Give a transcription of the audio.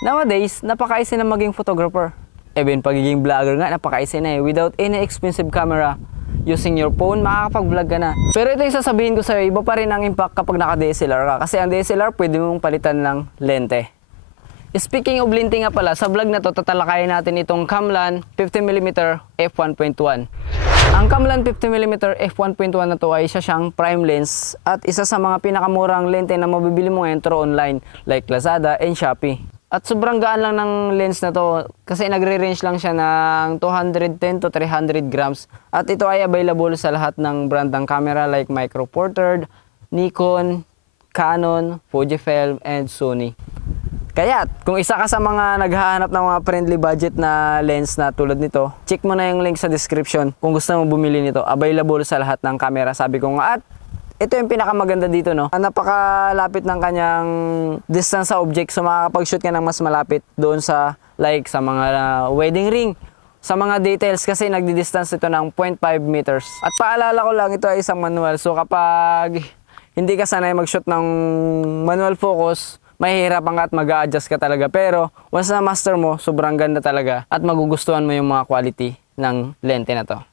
Nowadays, napaka-easy na maging photographer. Even pagiging vlogger nga, napaka-easy na eh. Without any expensive camera, using your phone, makakapag-vlog ka na. Pero ito yung sasabihin ko sa'yo, iba pa rin ang impact kapag naka-DSLR ka. Kasi ang DSLR, pwede mong palitan ng lente. Speaking of lente nga pala, sa vlog na to, tatalakayin natin itong Camlan 50mm f1.1. Ang Camlan 50mm f1.1 na to ay isa siyang prime lens at isa sa mga pinakamurang lente na mabibili mo ngayon through online like Lazada and Shopee. At sobrang gaan lang ng lens na to kasi nagre-range lang siya ng 210 to 300 grams. At ito ay available sa lahat ng brand ng camera like Micro Four Third, Nikon, Canon, Fujifilm, and Sony. Kaya kung isa ka sa mga naghahanap ng mga friendly budget na lens na tulad nito, check mo na yung link sa description kung gusto mo bumili nito. Available sa lahat ng camera. Sabi ko nga, at ito yung pinakamaganda dito, no? Napakalapit ng kanyang distance sa object, so makakapag-shoot ka ng mas malapit doon sa like sa mga wedding ring, sa mga details kasi nagdi-distance ito ng 0.5 meters. At paalala ko lang, ito ay isang manual, so kapag hindi ka sanay mag-shoot ng manual focus, mahihirapan ka at mag-a-adjust ka talaga. Pero once na master mo, sobrang ganda talaga at magugustuhan mo yung mga quality ng lente na to.